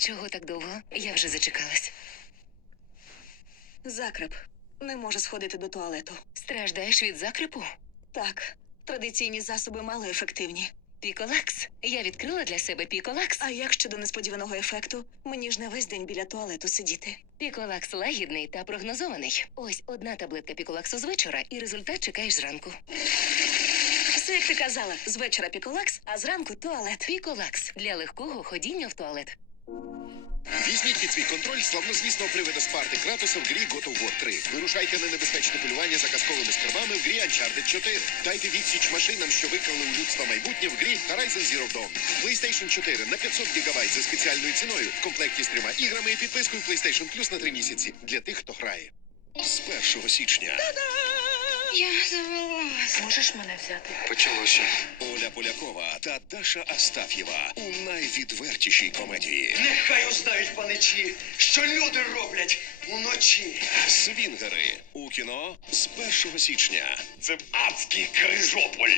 чого так довго? Я вже зачекалась. Закреп. Не може сходити до туалету. Страждаєш від закрипу? Так, традиційні засоби мало ефективні. Піколакс. Я відкрила для себе піколакс. А як щодо несподіваного ефекту, мені ж не весь день біля туалету сидіти. Піколакс лагідний та прогнозований. Ось одна таблетка піколаксу з вечора, і результат чекаєш зранку. Все як ти казала, з вечора піколакс, а зранку туалет. Піколакс для легкого ходіння в туалет. Візьміть під свій контроль славнозвісного привида Спарти Кратоса в грі God of War 3. Вирушайте на небезпечне полювання за казковими скарбами в грі Uncharted 4. Дайте відсіч машинам, що викрали у людства майбутнє в грі Horizon Zero Dawn. PlayStation 4 на 500 ГБ за спеціальною ціною в комплекті з трьома іграми і підпискою PlayStation Plus на 3 місяці для тих, хто грає. З 1 січня Я завелась. Можеш мене взяти? почалося. Оля Полякова та Даша Астаф'єва у найвідвертішій комедії. Нехай узнають паничі, що люди роблять уночі. Свінгери у кіно з 1 січня. Це адський крижополь.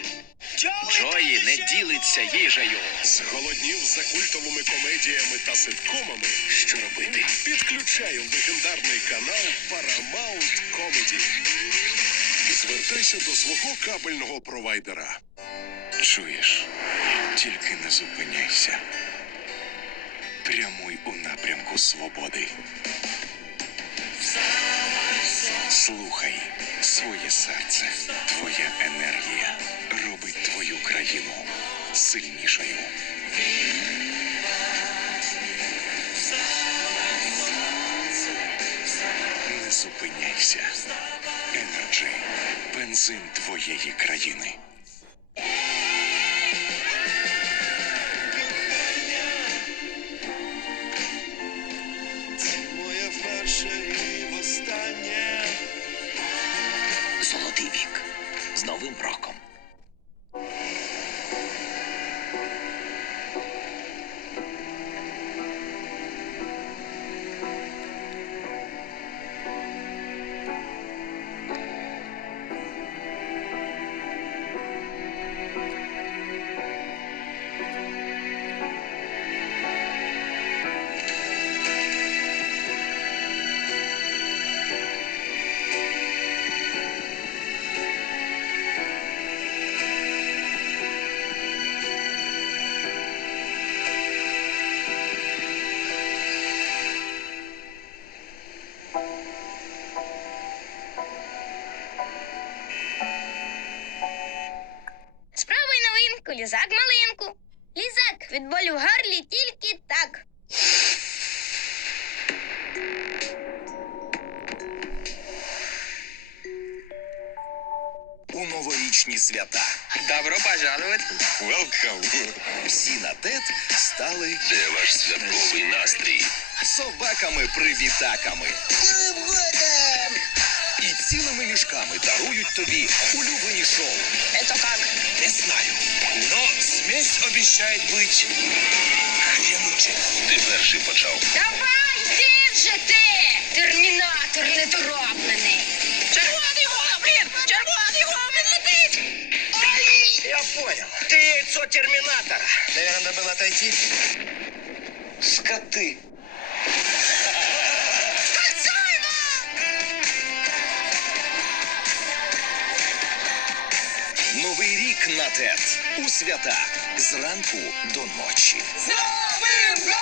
Джої не ділиться їжею. Зголоднів за культовими комедіями та ситкомами. Що робити? Підключай легендарний канал Paramount Comedy. Звертайся до свого кабельного провайдера. Чуєш, тільки не зупиняйся. Прямуй у напрямку свободи. Слухай своє серце, твоя енергія робить твою країну сильнішою. Бензин твоєї країни. Моє перше і востаннє. Золотий вік. З новим роком. Новинку, лізак малинку. Лізак від болю в горлі тільки так. У новорічні свята. Добро пожаловать. Welcome. Всі на тет стали Де ваш святковий настрій? собаками-привітаками. І цілими мішками дарують тобі улюблені шоу. Это как? обіцяє бути хренучим. Ти перший почав. Давай, ти вже ти! Термінатор недороблений. Червоний гоблін! Червоний гоблін летить! Я понял. Ты яйцо терминатора. Наверное, надо было отойти. Скоты. Новий рік на тет. У свята. Зранку до ночі. З Новим